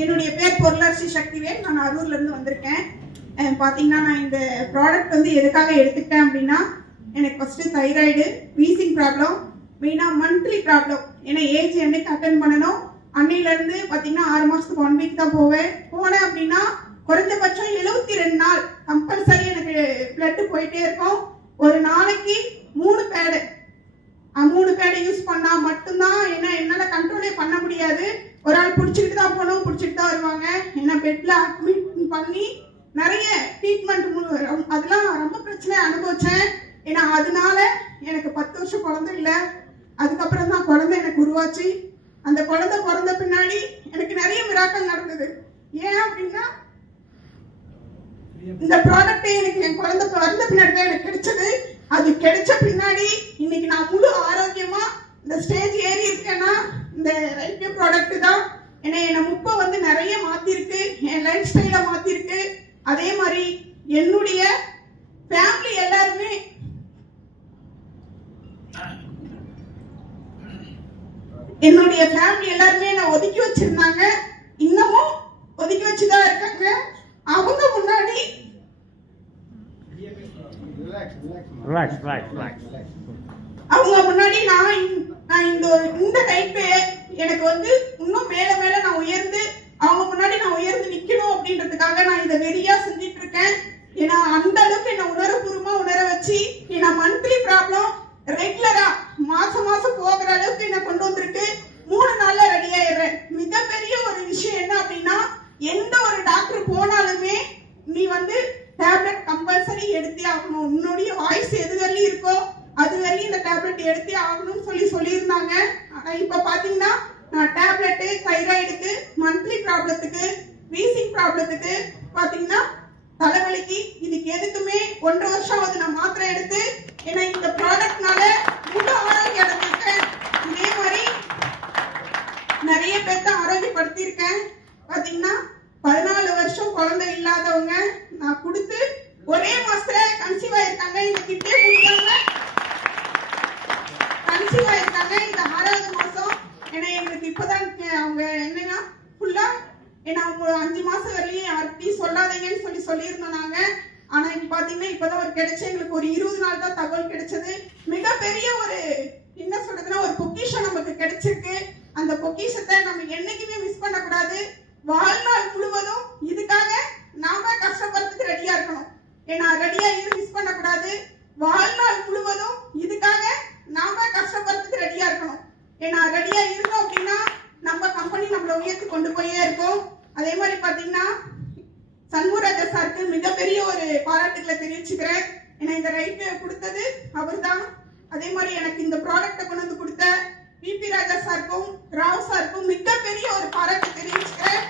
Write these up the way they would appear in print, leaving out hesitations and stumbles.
என்னுடைய பேர் பொருளாட்சி சக்திவேல். நான் அரூர்ல இருந்து வந்திருக்கேன். பாத்தீங்கன்னா நான் இந்த ப்ராடக்ட் வந்து எதுக்காக எடுத்துக்கிட்டேன் அப்படின்னா, எனக்கு ஃபர்ஸ்ட் தைராய்டு வீசிங் ப்ராப்ளம், மெயினா மந்த்லி ப்ராப்ளம். ஏன்னா ஏஜ் என்னைக்கு அட்டன் பண்ணணும் அன்னையில இருந்து பாத்தீங்கன்னா 6 மாசத்துக்கு 1 வீக் தான் போனேன் அப்படின்னா குறைஞ்சபட்சம் 72 நாள் கம்பல்சரி எனக்கு பிளட் போயிட்டே இருக்கும். ஒரு நாளைக்கு 3 பேடு யூஸ் பண்ணா மட்டும்தான் என்னால கண்ட்ரோலே பண்ண முடியாது. ஒரு ஆள் பிடிச்சிட்டு தான் போனோம், பிடிச்சிட்டு தான் வருவாங்க. ஏன்னா பெட்ல அட்மிட் பண்ணி நிறைய ட்ரீட்மெண்ட் அதெல்லாம் ரொம்ப பிரச்சனை அனுபவிச்சேன். ஏன்னா அதனால எனக்கு 10 வருஷம் குழந்தை இல்லை. அதுக்கப்புறம் தான் குழந்தை எனக்கு உருவாச்சு. அந்த குழந்தை பிறந்த பின்னாடி எனக்கு நிறைய மிராக்கள் நடந்தது. ஏன் அப்படின்னா இந்த ப்ராடக்ட் எனக்கு என் குழந்தை பிறந்த பின்னாடி தான் எனக்கு கிடைச்சது. அது கிடைச்ச பின்னாடி இன்னைக்கு நான் முழு ஆரோக்கியமா இந்த ஸ்டேஜ் ஏறி இருக்கேன்னா இந்த ரைட்வே ப்ராடக்ட் தான். ஏன்னா என்ன முப்பை வந்து நிறைய மாத்திருக்கு, என் லைஃப் ஸ்டைல மாத்திருக்கு. அதே மாதிரி என்னுடைய ஃபேமிலி எல்லாருமே நான் ஒதுக்கி வச்சிருந்தாங்க, இன்னமும் ஒதுக்கி வச்சுதான் இருக்காங்க. அவங்க முன்னாடி நான் இந்த டைப் எனக்கு வந்து இன்னும் மேல மேல நான் உயர்ந்து அவங்க முன்னாடி நான் உயர்ந்து நிக்கணும் அப்படின்றதுக்காக நான் இதை வெறியா செஞ்சிட்டு இருக்கேன். ஏன்னா அந்த அளவுக்கு என்ன உணர்வுபூர்வமா உணர வச்சு ஏன்னா மந்த்லி ப்ராப்ளம் ரெகுலரா மாசம் போகிற அளவுக்கு என்ன கொண்டு வந்திருக்கு. 3 நாள்ல ரெடி ஆயிடுறேன். மிகப்பெரிய ஒரு விஷயம் என்ன அப்படின்னா, எந்த ஒரு டாக்டர் போனாலுமே நீ வந்து டேப்லெட் கம்பல்சரி எடுத்தே ஆகணும், உன்னுடைய வாய்ஸ் எது வரையும் இருக்கோ அது வரையும் இந்த டேப்லெட் எடுத்தே ஆகணும்னு சொல்லியிருந்தாங்க. ஆனா இப்ப பாத்தீங்கன்னா நான் டேப்லெட் தைராய்டுக்கு, மந்த்லி ப்ராப்ளத்துக்கு, வீசிங் ப்ராப்ளத்துக்கு, பாத்தீங்கன்னா தலைவலிக்கு, இதுக்கு எதுக்குமே 1.5 வருஷம் ஆகுது நான் மாத்திரை எடுத்து. ஏன்னா இந்த ப்ராடக்ட்னால முழு ஆரோக்கியம் அடைஞ்சிருக்கேன். இதே மாதிரி நிறைய பேர்த்த ஆரோக்கியப்படுத்தியிருக்கேன். பாத்தீங்கன்னா 14 வருஷம் குழந்தை இல்லாதவங்க நான் கொடுத்து ஒரே மாசத்துல கன்சீவ் ஆயிருக்காங்க. இந்த கிட்டே முடியாம கன்சீவ் ஆயிருக்காங்க. இந்த 6வது மாசம். ஏன்னா எங்களுக்கு இப்பதான் அவங்க என்னன்னா ஃபுல்லா ஏன்னா 5 மாசம் வரையும் யார்கிட்டையும் சொல்லாதீங்கன்னு சொல்லியிருந்தோம் நாங்க. ஆனா இப்ப பாத்தீங்கன்னா இப்பதான் ஒரு கிடைச்ச எங்களுக்கு ஒரு 20 நாள் தான் தகவல் கிடைச்சது. மிகப்பெரிய ஒரு என்ன சொல்றதுன்னா ஒரு பொக்கிஷம் நமக்கு கிடைச்சிருக்கு. அந்த பொக்கிஷத்தை நம்ம என்னைக்குமே மிஸ் பண்ண கூடாது. வாழ்நாள் முழுவதும் இதுக்காக நாம கஷ்டப்படுறதுக்கு ரெடியா இருக்கணும். ஏன்னா ரெடியா மிஸ் பண்ண கூடாது. வாழ்நாள் முழுவதும் இதுக்காக நாம கஷ்டப்படுறதுக்கு ரெடியா இருக்கணும். ஏன்னா ரெடியா இருக்கோம் அப்படின்னா நம்ம கம்பெனி நம்மள உயர்த்தி கொண்டு போயே இருக்கும். அதே மாதிரி பாத்தீங்கன்னா சண்முகராஜா சாருக்கு மிகப்பெரிய ஒரு பாராட்டுகளை தெரிவிச்சுக்கிறேன். ஏன்னா இந்த ரைட் கொடுத்தது அவர் தான். அதே மாதிரி எனக்கு இந்த ப்ராடக்ட்டை கொண்டு வந்து கொடுத்த பிபி ராஜா சாருக்கும் ராவ் சாருக்கும் மிகப்பெரிய ஒரு பாராட்டு தெரிவிச்சுக்கிறேன்.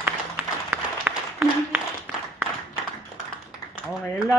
அவங்க எல்லாரும்